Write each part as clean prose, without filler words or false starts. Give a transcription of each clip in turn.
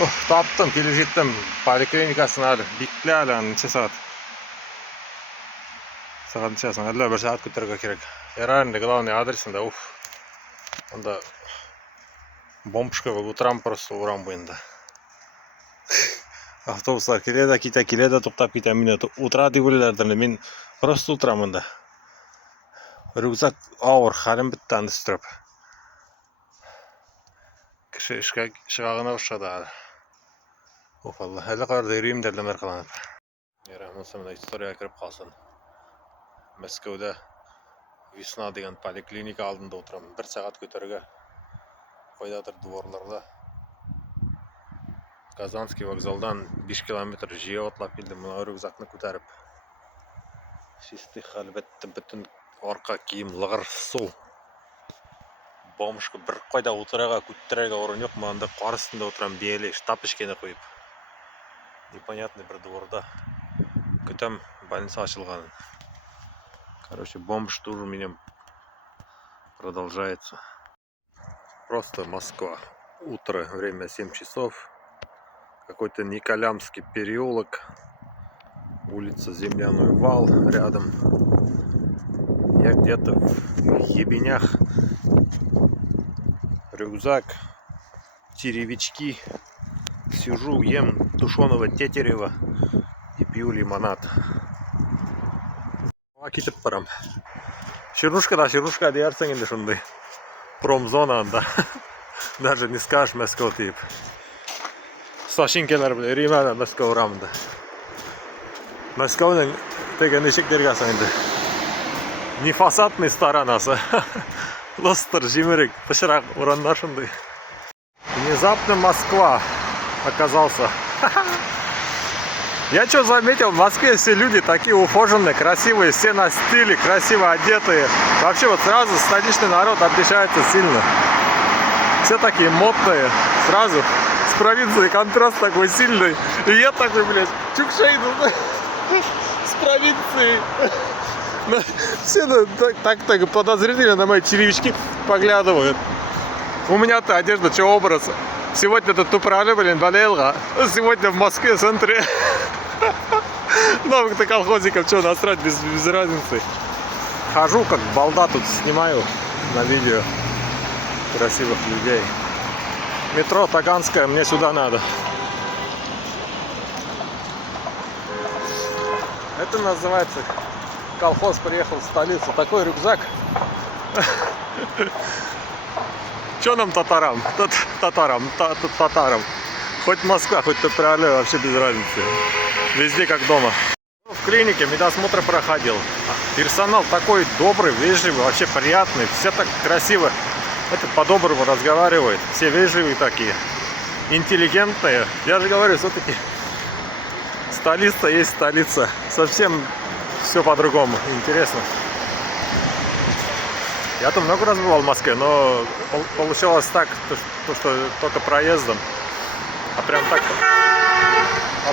Oh, taптım, kelip jettim. Poliklinikasына әлі. Биттілі әлі, неше сағат? Сағат нешесің? Әлі бір сағат көтеруге керек. Реально, главный адресында, онда бомбушка по утрам просто урам бойында. Автобустар келеді, келеді, тоқтап кете. Мен утра деп ойлардан, мен просто утрамында. Рюкзак ауыр, халім бітті анды сүріп. Кіші шығағына ұшады әлі. Алла, әлі қарды үйреймдерден арқаланып. Рахматса мына историяға кіріп қалсын. Мәскеуде Весна деген поликлиника алдында отырамын. 1 сағат көтеруге. Қойдатыр дворларда. Казанский вокзалдан 5 километр жиі отлап келдім. Мына рюкзакны көтеріп. Чистый хал бітті, бүтін орқа киім, лығыр су. Бомбушка бір қойда отыраға, көттереге орын жоқ. Мында қар үстінде отырам, бейелі, штап ішкені қойып. Непонятный бір дворда. Күтем больница ашылғанын. Короче, бомж тоже у меня продолжается. Просто Москва. Утро, время 7 часов. Какой-то Николямский переулок. Улица Земляной вал рядом. Я где-то в ебенях. Рюкзак, черевички. Сижу, ем тушеного тетерева и пью лимонад. Кетіп барам. Ширнушка дейарсың енді шындай. Промзона анда. Даже не скажешь Москва тип. Сашинкелер біле, Римада Москва ұрамында. Москваның тегі нешектерге асың енді. Не фасадный сторонасы. Лостер, жемерек, пышырақ ұрандар шындай. Внезапно Москва оказался. Я что заметил, в Москве все люди такие ухоженные, красивые, все на стиле, красиво одетые. Вообще вот сразу столичный народ отличается сильно. Все такие модные, сразу с провинцией контраст такой сильный. И я такой, блядь, чукшейду с провинцией. Все так подозрительно на мои черевички поглядывают. У меня-то одежда, что образ. Сегодня тут Тупрале, блин, болела. Сегодня в Москве, в центре. Новых-то колхозников, что насрать, без разницы. Хожу как балда, тут снимаю на видео красивых людей. Метро Таганская, мне сюда надо. Это называется, колхоз приехал в столицу. Такой рюкзак. Что нам татарам? Татарам. Хоть Москва, хоть Тупрале, вообще без разницы. Везде как дома. В клинике медосмотр проходил. Персонал такой добрый, вежливый, вообще приятный. Все так красиво по-доброму разговаривают. Все вежливые такие. Интеллигентные. Я же говорю, все-таки столица есть столица. Совсем все по-другому. Интересно. Я-то много раз бывал в Москве, но получалось так, что только проездом. А прям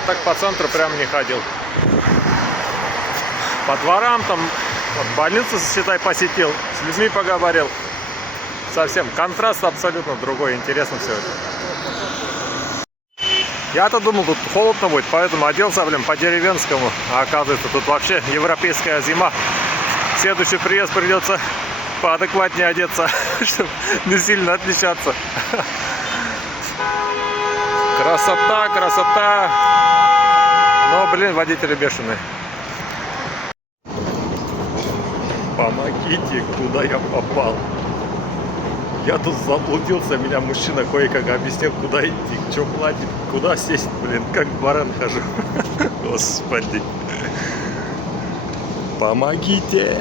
так, по центру прям не ходил. По дворам там, вот, больницу, считай, посетил, с людьми поговорил. Совсем контраст абсолютно другой, интересно все это. Я-то думал, тут холодно будет, поэтому оделся, блин, по-деревенскому. А оказывается, тут вообще европейская зима. Следующий приезд придется поадекватнее одеться, чтобы не сильно отличаться. Красота, красота. Но, блин, водители бешеные. Помогите, куда я попал. Я тут заблудился, меня мужчина кое-как объяснил, куда идти, что платить, куда сесть, блин, как баран хожу. Господи. Помогите.